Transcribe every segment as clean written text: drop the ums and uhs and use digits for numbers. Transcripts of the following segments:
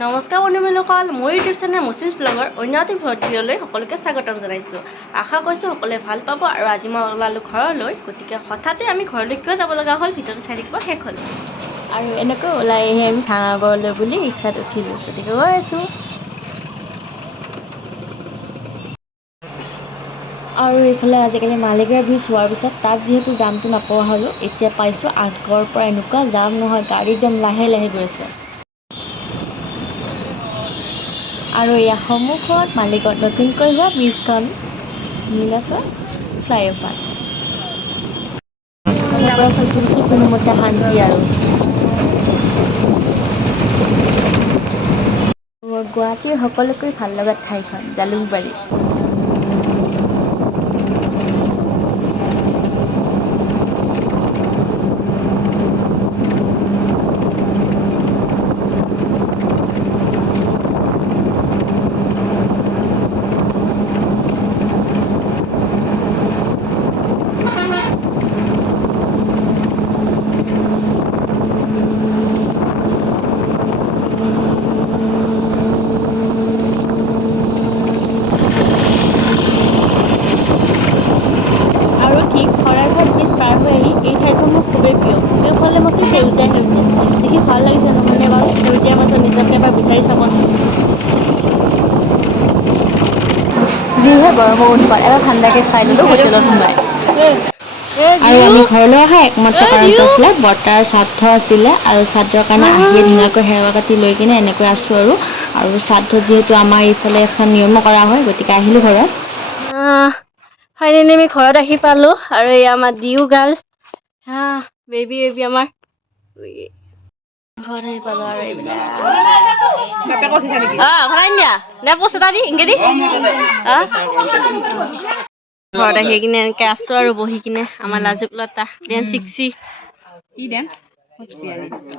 নমস্কাৰ বন্ধুসকল, মোৰ ইউটিউব চেনেল মুচিছ ব্লগৰ অন্য এটি ভিডিঅ'লৈ সকলোকে স্বাগতম জনাইছোঁ। আশা কৰিছোঁ সকলোৱে ভাল পাব। আৰু আজি মই ওলালোঁ ঘৰলৈ, গতিকে হঠাতে আমি ঘৰলৈ কিয় যাব লগা হ'ল ভিডিঅ'টো চাই থাকিব শেষ হ'ল। আৰু এনেকৈ ওলাই আহি আমি ভাঙাগড়লৈ বুলি ৰিক্সাত উঠিলোঁ, গতিকে গৈ আছোঁ। আৰু এইফালে আজিকালি মালিগাঁও ব্ৰিজ হোৱাৰ পিছত তাত যিহেতু জামটো নাপোৱা হ'লোঁ, এতিয়া পাইছোঁ আঠগড়ৰ পৰা এনেকুৱা জাম নহয়, গাড়ী একদম লাহে লাহে গৈছে। আৰু ইয়াৰ সন্মুখত মালিগাঁৱত নতুনকৈ হোৱা ব্ৰিজখন নীলাচল ফ্লাইঅভাৰ। পৰা খচি খচি কোনোমতে শান্তি আৰু গুৱাহাটীৰ সকলোকৈ ভাল লগা ঠাইখন জালুকবাৰী। আৰু ঠিক শৰাইঘাট ব্ৰিজ পাৰ হৈ আহি এই ঠাইখন মোৰ খুবেই প্ৰিয়। সেইফালে মোক সেউজীয়া সেউজীয়া দেখি ভাল লাগিছে নহয়নে বাৰু? সেউজীয়া মাজত নিজকে এবাৰ বিচাৰি চাবচোন। যিহে গৰমৰ উৎপাত, এবাৰ ঠাণ্ডাকৈ খাই ল'লোঁ হোটেলত সোমাই। আৰু আমি ঘৰলৈ অহা একমাত্ৰ কাৰণটো আছিলে বৰ্তাৰ শ্ৰাদ্ধ আছিলে, আৰু শ্ৰাদ্ধৰ কাৰণে আহিয়ে ধুনীয়াকৈ সেৱা কাটি লৈ কিনে এনেকৈ আছোঁ। আৰু শ্ৰাদ্ধ যিহেতু আমাৰ এইফালে এখন নিয়ম কৰা হয়, গতিকে আহিলোঁ ঘৰত। ফাইনেলি আমি ঘৰত আহি পালোঁ। আৰু এয়া আমাৰ দিও গাল বেবী আমাৰ ঘৰত আহি পালোঁ। আৰু এইবিলাক ঘৰত আহি কিনে এনেকে আছোঁ আৰু বহি কিনে আমাৰ লাজুক লতা ডেন্স শিকছি।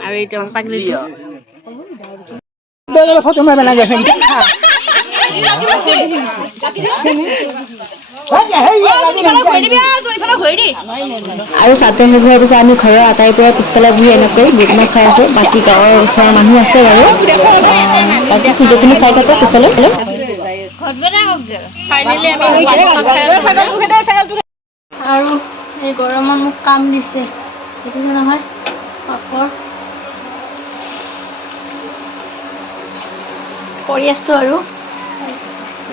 আৰু এইটো পাগলি আৰু শ্ৰাদ্ধ শেষ হোৱাৰ পিছত আমি ঘৰৰ আটাইবোৰে পিছফালে বহি এনেকৈ বুট মাহ খাই আছোঁ। বাকী গাঁৱৰ ওচৰৰ মানুহ আছে বাৰু, বাকী ভিডিঅ'খিনি চাই থাকোঁ পিছলৈ। আৰু এই গৰমত মোক কাম দিছে, দেখিছে নহয় পাপৰ কৰি আছোঁ আৰু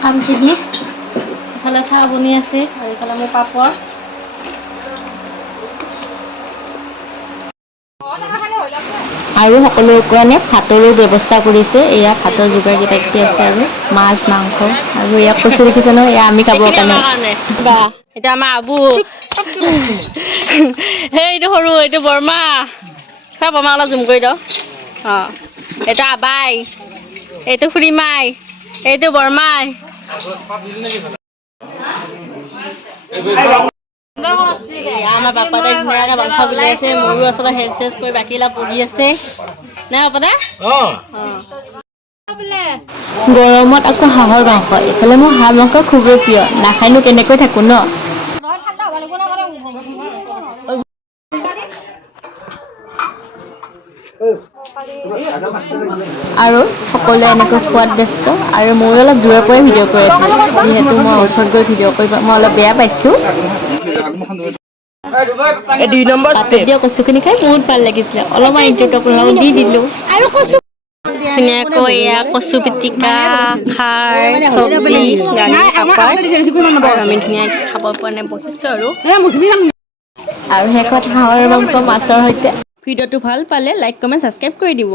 কামখিনি। ইফালে চাহ বনি আছে আৰু ইফালে মোৰ পাপৰ। আৰু সকলোৰে কাৰণে ভাতৰো ব্যৱস্থা কৰিছে। এয়া ভাতৰ যোগাৰ কেইটা কি আছে, আৰু মাছ মাংস, আৰু এয়া কচু দেখিছে নহয়, এয়া আমি খাবৰ কাৰণে। এতিয়া আমাৰ আবু এইটো সৰু, এইটো বৰমা। বৰমা অলপ জুম কৰি দিওঁ। এইটো আবাই, এইটো খুৰীমাই, এইটো বৰমাই। আমাৰ পাপাই ধুনীয়াকৈ মাংস বনাই আছে। মোৰো আচলতে হেল্প চেল্প কৰি বাকীবিলাক বহি আছে নাই পাপা? গৰমত আকৌ হাঁহৰ মাংস, এইফালে মোৰ হাঁহ মাংস খুবেই প্ৰিয়, নাখায়নো কেনেকৈ থাকোঁ ন। আৰু সকলোৱে এনেকৈ খোৱাত ব্যস্ত, আৰু ময়ো অলপ দূৰৰ পৰাই ভিডিঅ' কৰি আছোঁ, যিহেতু মই ওচৰত গৈ ভিডিঅ' কৰিব মই অলপ বেয়া পাইছোঁ। কচুখিনি খাই বহুত ভাল লাগিছিলে, অলপমান ইউটিউবত দি দিলোঁ। আৰু কচু ধুনীয়াকৈ এয়া কচু পিটিকা, খাৰ, চব্জি, দালি, পাপৰ, আমি ধুনীয়াকৈ খাব পৰা নাই বহিছোঁ। আৰু শেষত হাঁহৰ মাংস মাছৰ সৈতে। ভিডিঅ'টো ভাল পালে লাইক কমেণ্ট ছাবস্ক্ৰাইব কৰি দিব।